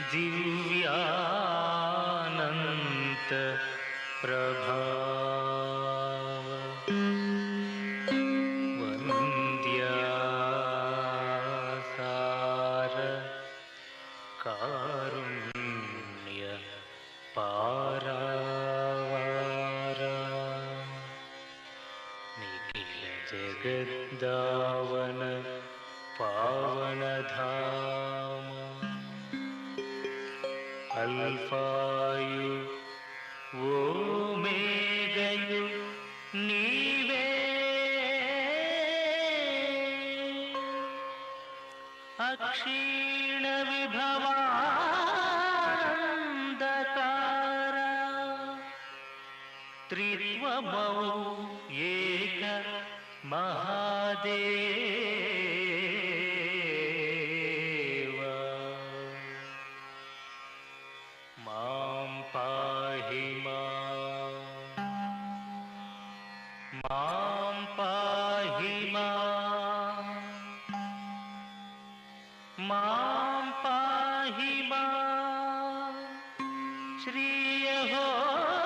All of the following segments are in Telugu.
दिव्यानंत प्रभाव वन्द्यासार कारुण्य पारावार निखिल जगद्दावन पावन धाम अल्फायु ओमेगयु नीवे अक्षीण विभवान्धकार त्रित्वमौ एक महादेव मां पाहि मां पाहि मां पाहि श्री यहोवा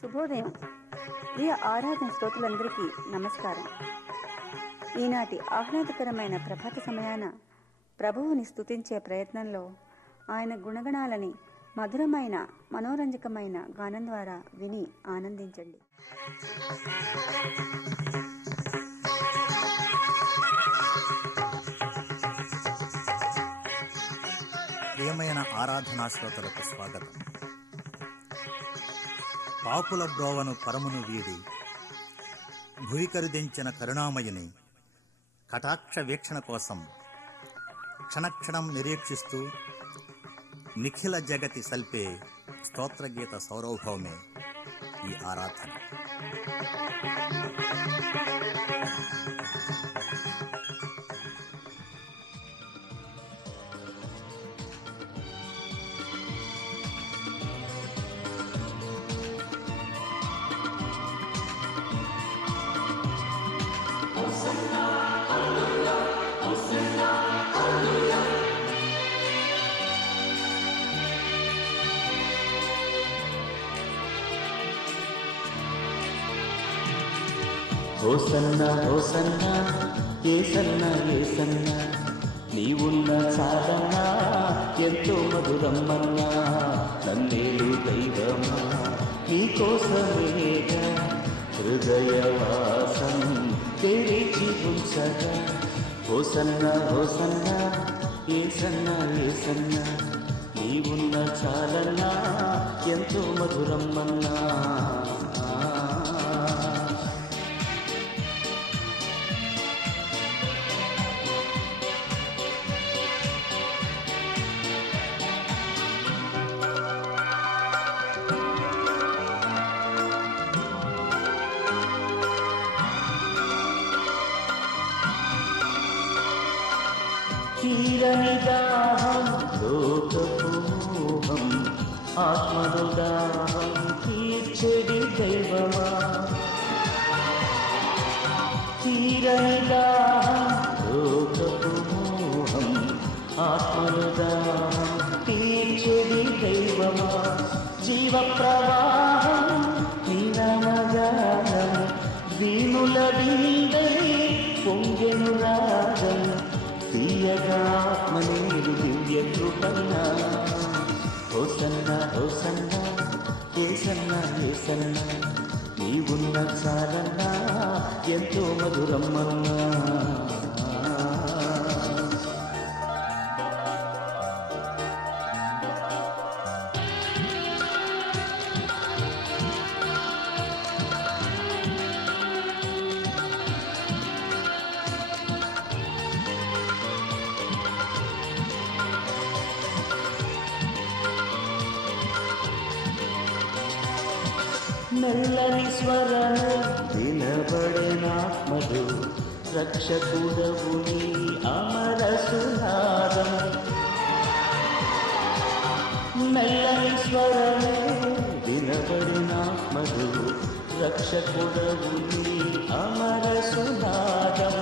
శుభోదయం. ప్రియ ఆరాధన శ్రోతలందరికీ నమస్కారం. ఈనాటి ఆహ్లాదకరమైన ప్రభాత సమయాన ప్రభువుని స్తుతించే ప్రయత్నంలో ఆయన గుణగణాలని మధురమైన మనోరంజకమైన గానం ద్వారా విని ఆనందించండి. ప్రియమైన ఆరాధనా శ్రోతలకు స్వాగతం. పాపుల బ్రోవను పరమును వీడి భూయికరుదించిన కరుణామయుని కటాక్ష వీక్షణ కోసం క్షణక్షణం నిరీక్షిస్తూ నిఖిల జగతి సల్పే స్తోత్రగీత సౌరభౌమే ఈ ఆరాధన. హోసన్నా హోసన్నా ఏసన్నా ఏసన్నా నీవున్న చాలన్నా ఎంతో మధురమ్మన్నా నన్నేలు దైవమా నీకోసమేగా హృదయవాసం తెరిచి ఉంచగా. హోసన్నా హోసన్నా ఏసన్నా ఏసన్నా నీవున్న చాలన్నా ఎంతో మధురమ్మన్నా. తీరని దాహం లోకపు మోహం ఆత్మను దాహం తీర్చెడి దైవమా. తీరని దాహం లోకపు మోహం ఆత్మను దాహం తీర్చెడి దైవమా. జీవ ప్రవాహం నినమగానం దీనుల విందని పొంగెను రాగం తీయగాత్మనేరు దివ్య కృపన్నా. హోసన్నా హోసన్నా ఏసన్నా ఏసన్నా నీవున్న చాలన్నా ఎంతో మధురమ్మన్నా. మెల్లని స్వరము వినబడినాత్మలు రక్షకుడవు నీ అమర సునాదం మెల్లని స్వరము వినబడినాత్మలు రక్షకుడవు నీ అమర సునాదం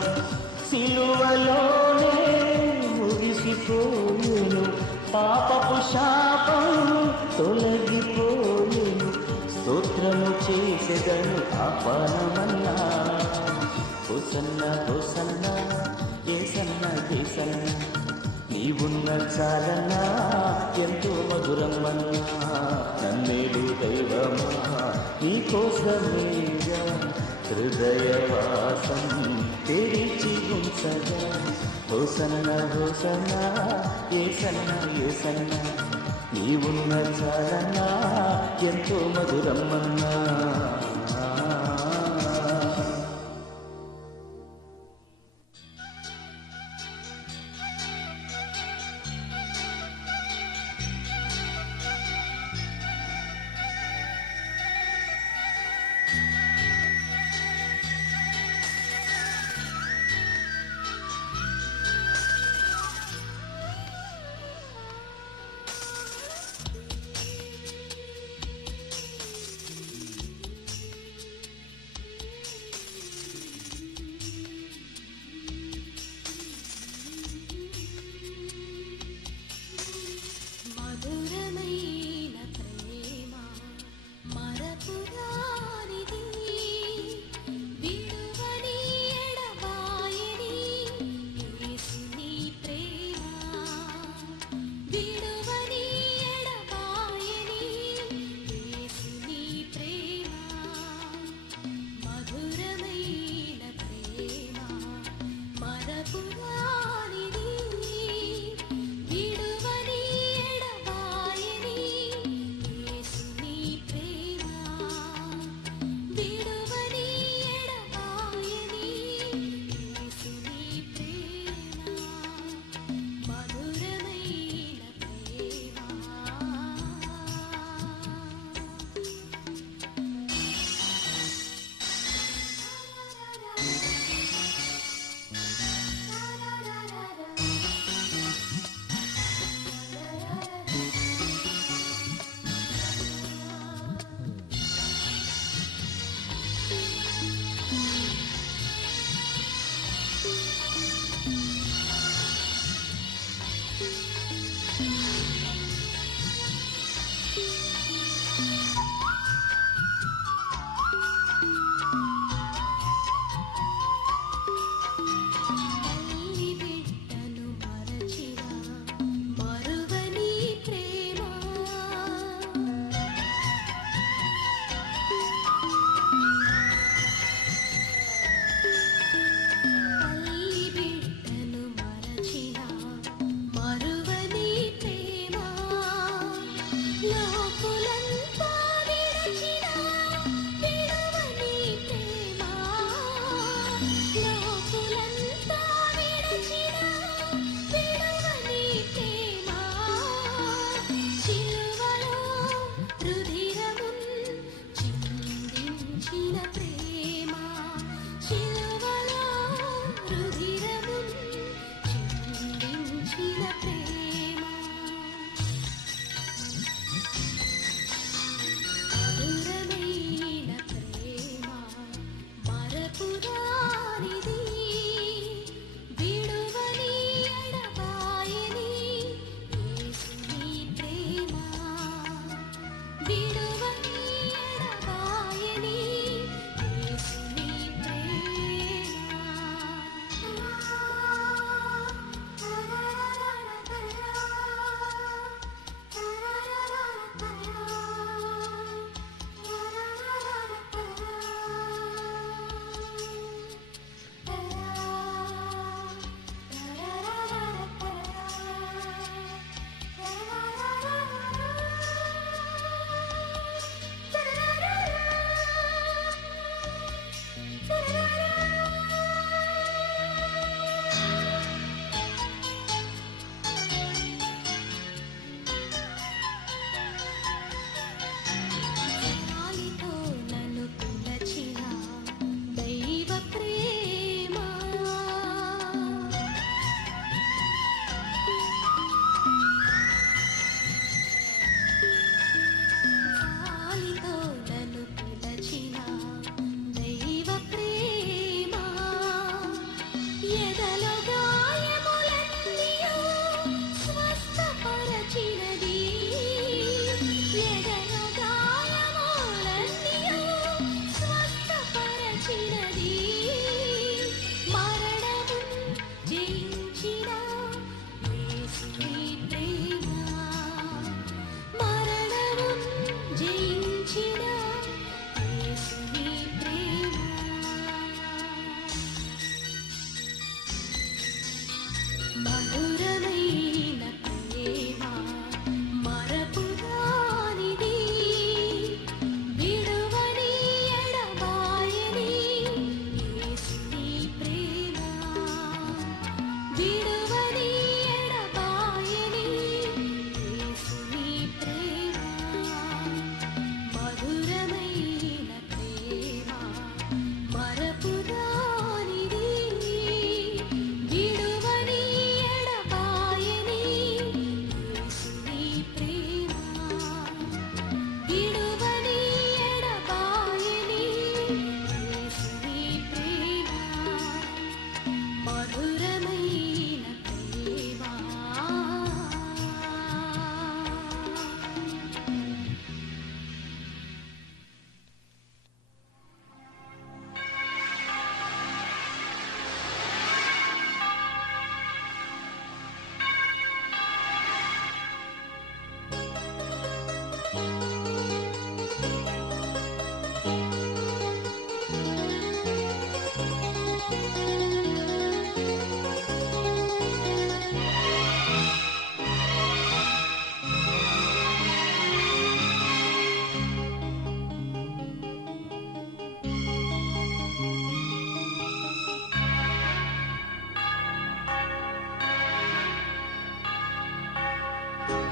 సిలువలోనే ముగిసిపోయేను పాపపు శాపం తొలగిపోయేను స్తోత్రము చేసెదను ఆపనమన్నా హోసన్న హోసన్న యేసన్న యేసన్న నీవున్న చాలన్నా ఎంతో మధురమన్నా నన్నేడు దైవమా నీకోసమేగా హృదయవాసం తెరిచి ఉంచగా హోసన్న హోసన్న యేసన్న యేసన్న నీవున్న చాలన్నా ఎంతో మధురమన్నా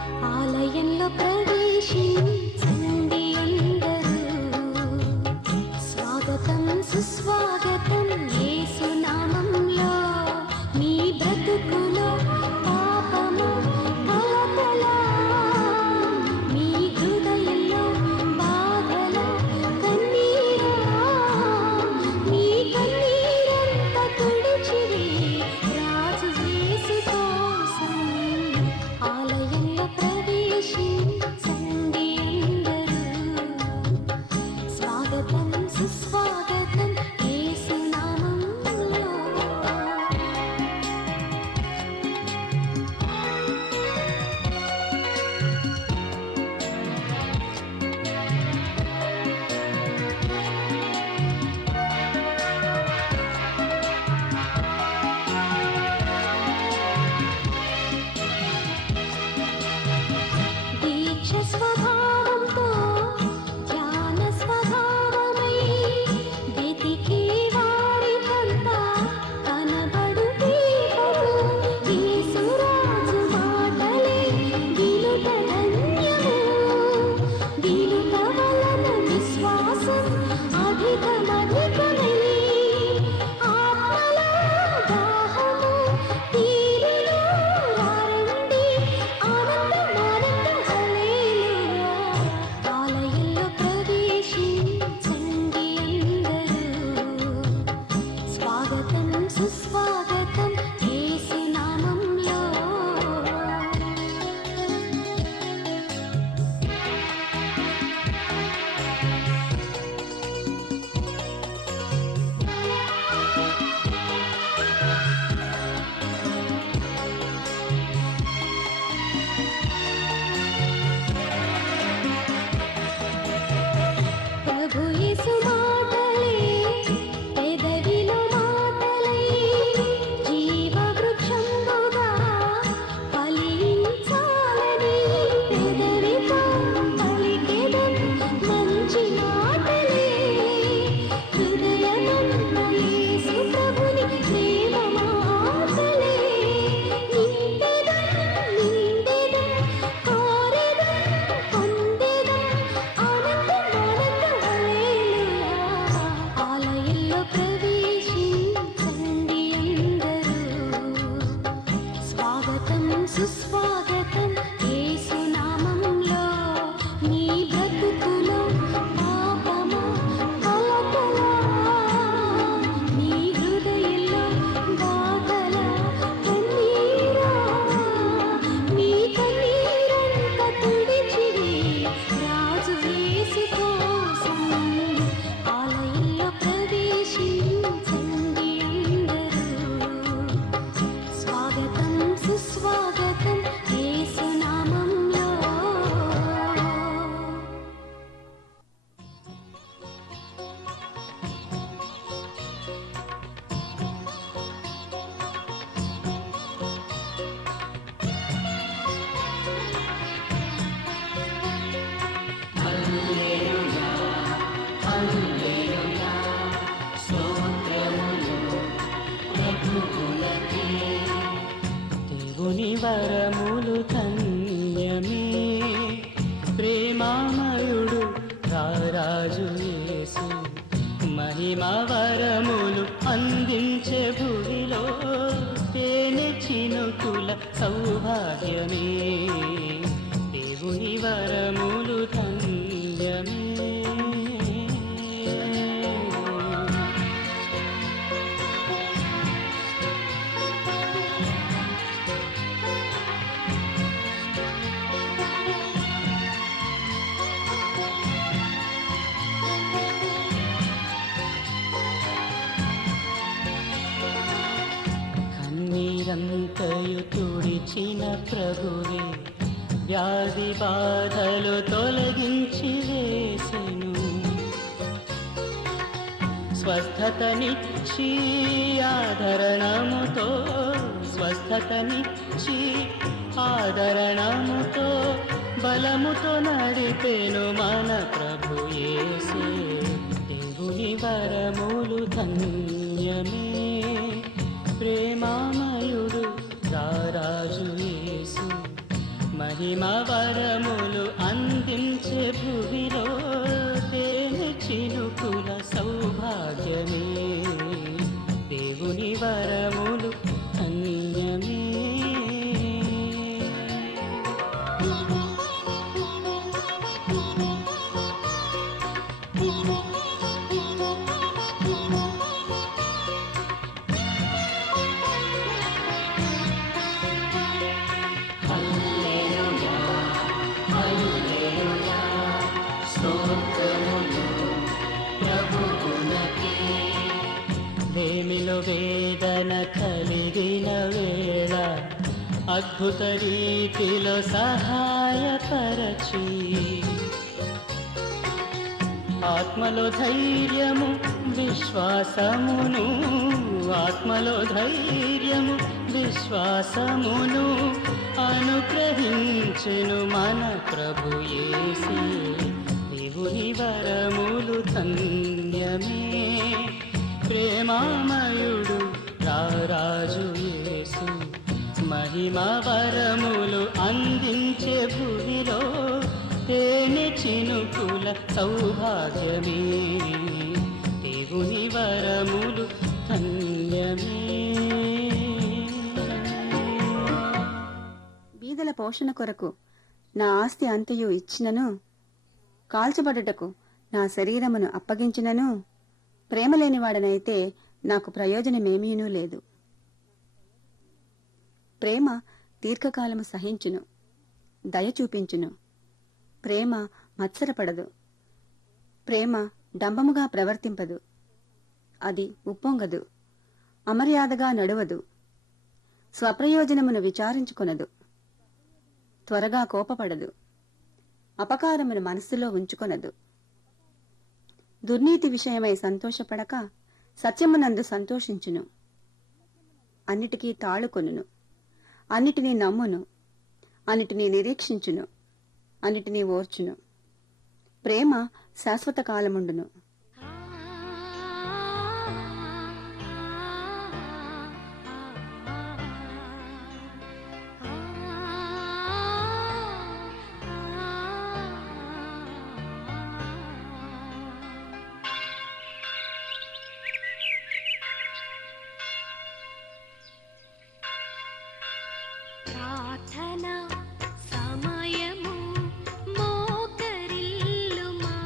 ఆలయంలో ప్రవేశించండి అందరూ. స్వాగతం సుస్వాగతం యేసు నామంలో. మీ బ్రతుకులో పాపము కలకల, మీ హృదయంలో బాధల కన్నీరా, మీ కన్నీరంతా తుడిచివే రాజు యేసు కోసం. ఆలయంలో ప్రవేశించండి అందరూ. స్వాగతం సుస్వాగతం యేసు నామంలో. దీక్ష స్వభావంతో ధ్యాన స్వభావమై వెతికే వారికంతా కనబడు దీపము. యేసురాజు మాటలే వినుట ధన్యము. వినుట వలన విశ్వాసం అధికమధికమై ఆత్మల దాహము తీరును. రండి ఆనందం హల్లెలూయా. ఆలయంలో ప్రవేశించండి అందరూ. స్వాగతం సుస్వాగతం యేసు నామంలో. ప్రభు యేసు మాటలే పెదవిలో మాటలై జీవ వృక్షంబుగా ఫలించాలని పెదవితో పలికెదం మంచి మాటలే. హృదయమంత యేసు ప్రభుని ప్రేమ మాటలే. నిండెదం నిండెదం కోరెదం పొందెదం ఆనందం హల్లెలూయా. ఆలయంలో ప్రవేశించండి అందరూ. స్వాగతం సుస్వాగతం యేసు నామంలో. మీ బ్రతుకులో పాపము కలకల, మీ హృదయంలో బాధల కన్నీరా, మీ కన్నీరంతా తుడిచివే రాజు యేసు కోసం. ఆలయంలో ప్రవేశించండి అందరూ. స్వాగతం సుస్వాగతం యేసు నామంలో. దేవుని వరములు ధన్యమే. ప్రేమామయుడు రారాజు యేసు. మహిమ వరములు అందించే భూమిలో తేనె చినుకుల సౌభాగ్యమే. దేవుని వరములు ధన్యమే. కన్నీరంతయు తుడిచిన ప్రభువే వ్యాధి బాధలు తొలగించి వేసెను. స్వస్థతనిచ్చి ఆదరణముతో, స్వస్థతనిచ్చి ఆదరణముతో బలముతో నడిపెను మన ప్రభు యేసే. దేవుని వరములు ధన్యమే. ప్రేమామయుడు రారాజు యేసు. మహిమ వరములు అందించే భూమిలో తేనె చినుకుల సౌభాగ్యమే దేవుని వరములు ధన్యమే. వేమిలో వేదన కలిగిన వేళ అద్భుత రీతిలో సహాయపరచి ఆత్మలో ధైర్యము విశ్వాసమును ఆత్మలో ధైర్యము విశ్వాసమును అనుగ్రహించెను మన ప్రభు యేసే దేవుని వరములు ధన్యమే. ప్రేమామయుడు రారాజు యేసు మహిమ వరములు అందించే భూమిలో తేనె చినుకుల సౌభాగ్యమే దేవుని వరములు ధన్యమే. బీదల పోషణ కొరకు నా ఆస్తి అంతయు ఇచ్చినను, కాల్చబడుటకు నా శరీరమును అప్పగించినను, ప్రేమలేనివాడనైతే నాకు ప్రయోజనమేమీనూ లేదు. ప్రేమ దీర్ఘకాలము సహించును, దయ చూపించును. ప్రేమ మత్సరపడదు. ప్రేమ డంబముగా ప్రవర్తింపదు. అది ఉప్పొంగదు, అమర్యాదగా నడువదు, స్వప్రయోజనమును విచారించుకొనదు, త్వరగా కోపపడదు, అపకారమును మనస్సులో ఉంచుకొనదు. దుర్నీతి విషయమై సంతోషపడక సత్యమునందు సంతోషించును. అన్నిటికీ తాళుకొనును, అన్నిటినీ నమ్మును, అన్నిటినీ నిరీక్షించును, అన్నిటినీ ఓర్చును. ప్రేమ శాశ్వత కాలముండును. ప్రార్థనా సమయము మోకరిల్లుమా,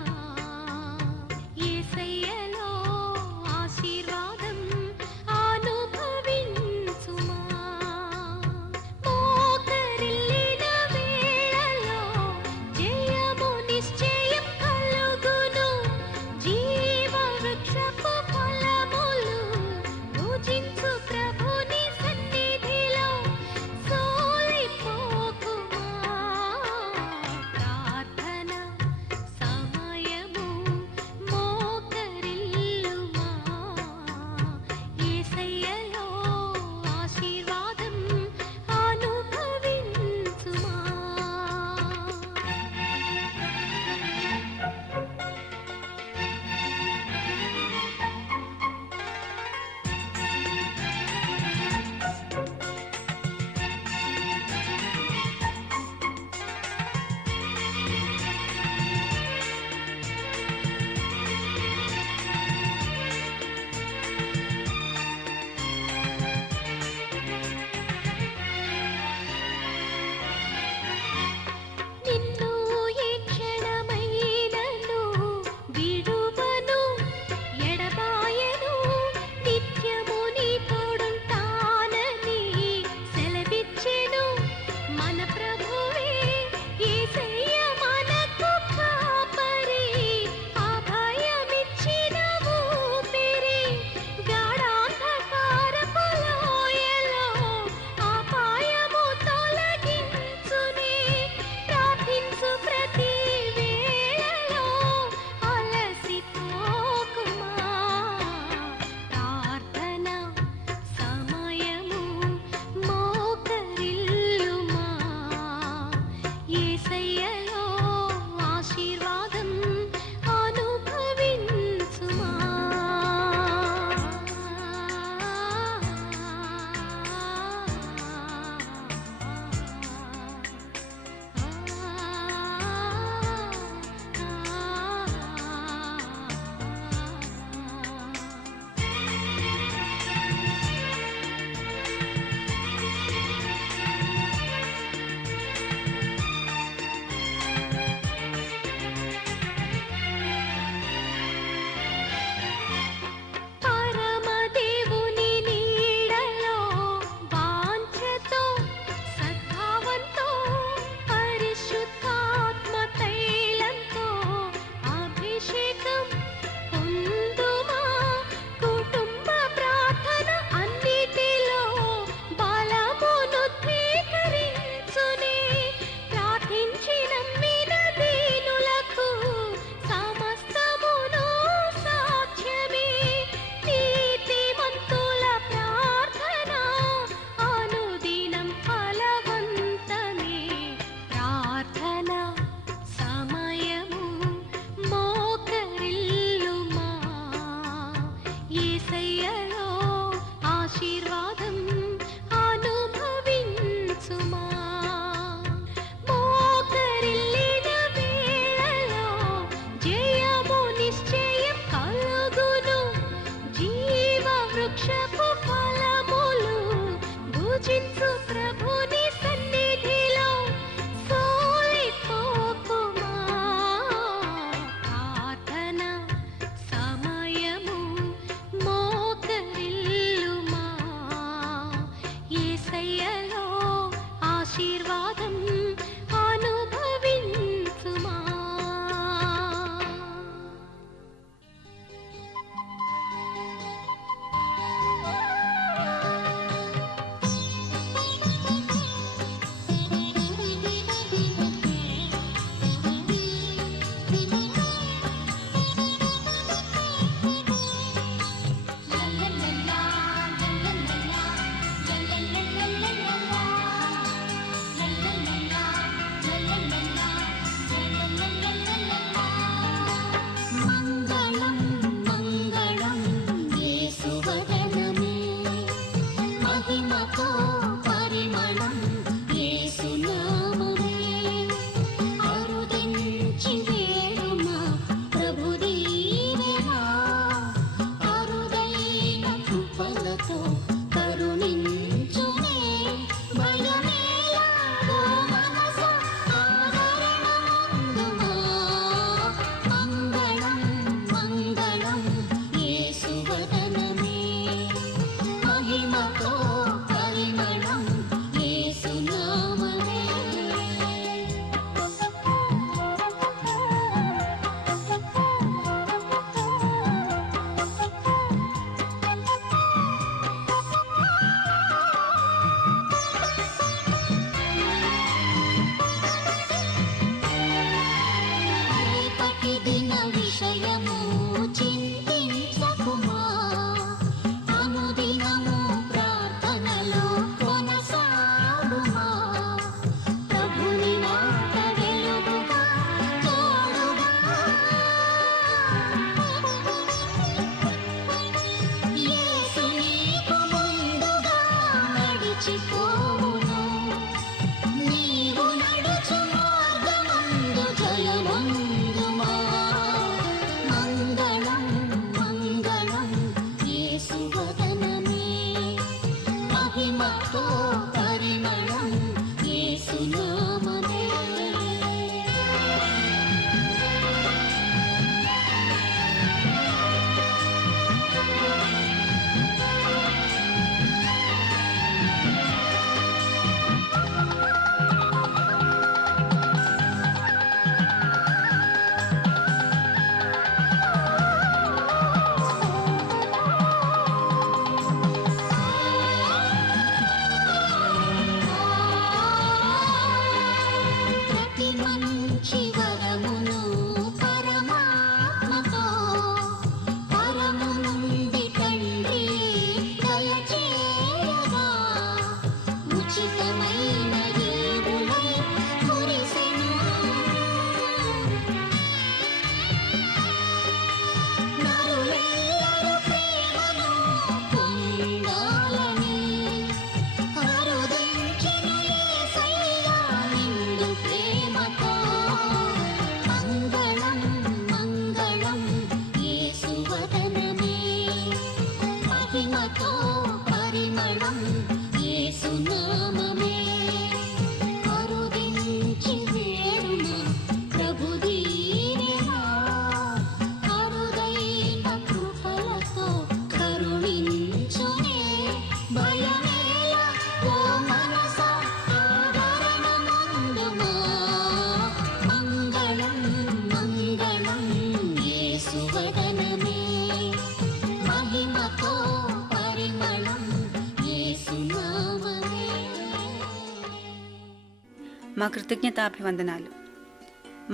మా కృతజ్ఞతాభివందనాలు.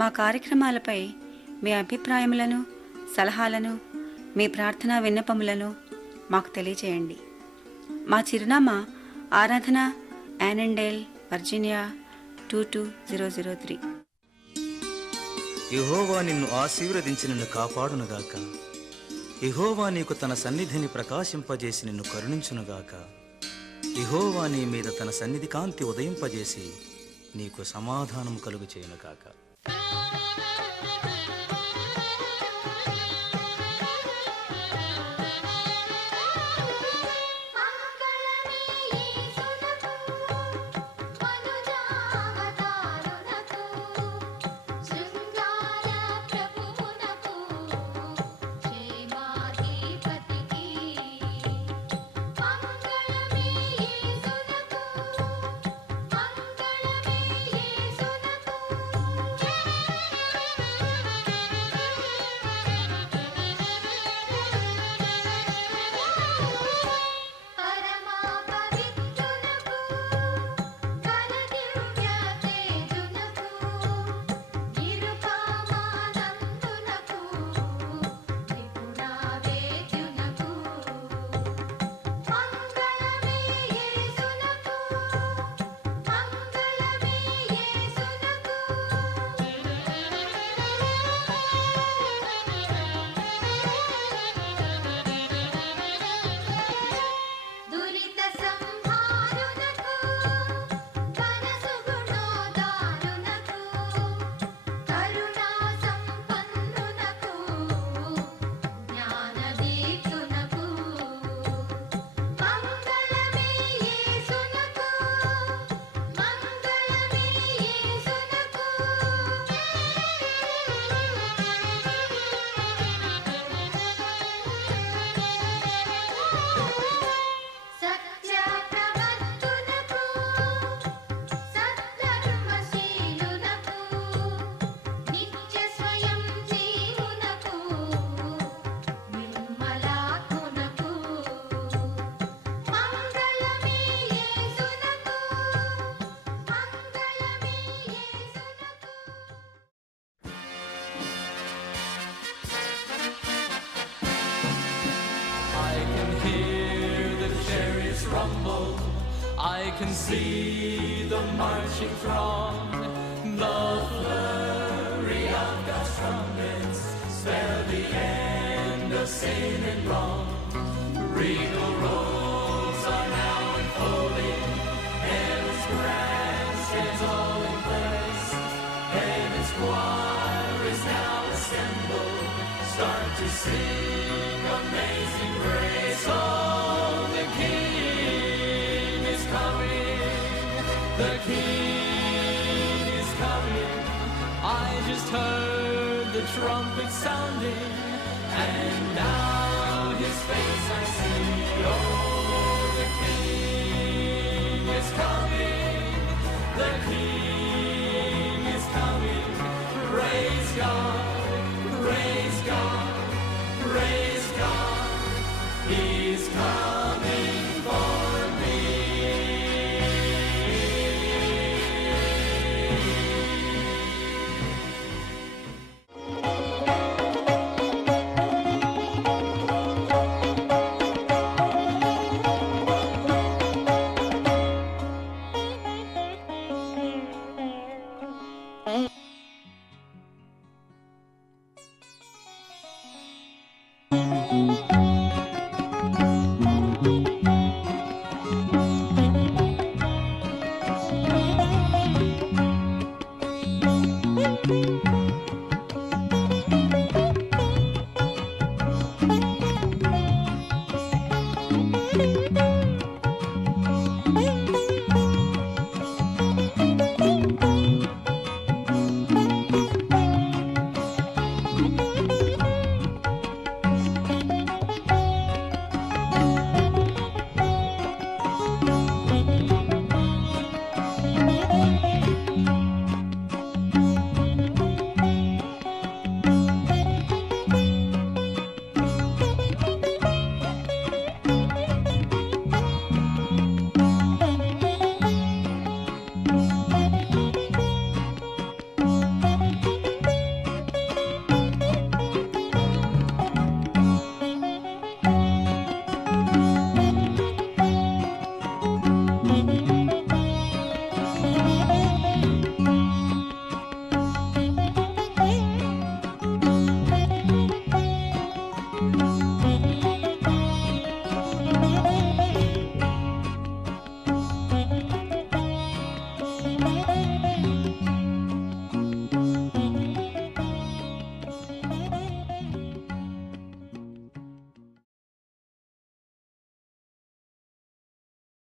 మా కార్యక్రమాలపై మీ అభిప్రాయములను, సలహాలను, మీ ప్రార్థనా విన్నపములను మాకు తెలియచేయండి. మా చిరునామా ఆరాధన, యానండేల్, వర్జీనియా 22003. యెహోవా నిన్ను ఆశీర్వదించి నిన్ను కాపాడునుగాక. యెహోవా నీకు తన సన్నిధిని ప్రకాశింపజేసి నిన్ను కరుణించునుగాక. యెహోవా నీ మీద తన సన్నిధి కాంతి ఉదయింపజేసి నీకు సమాధానం కలుగు చేయునుగాక. I can see the marching throng, the flurry of God's trumpets spell the end of sin and wrong. Regal roads are now unfolding, heaven's grand stands all in place. Heaven's choir is now assembled, start to sing amazing grace. Oh, the King is coming, the King is coming. I just heard the trumpet sounding, and now his face I see. Oh, the King is coming, the King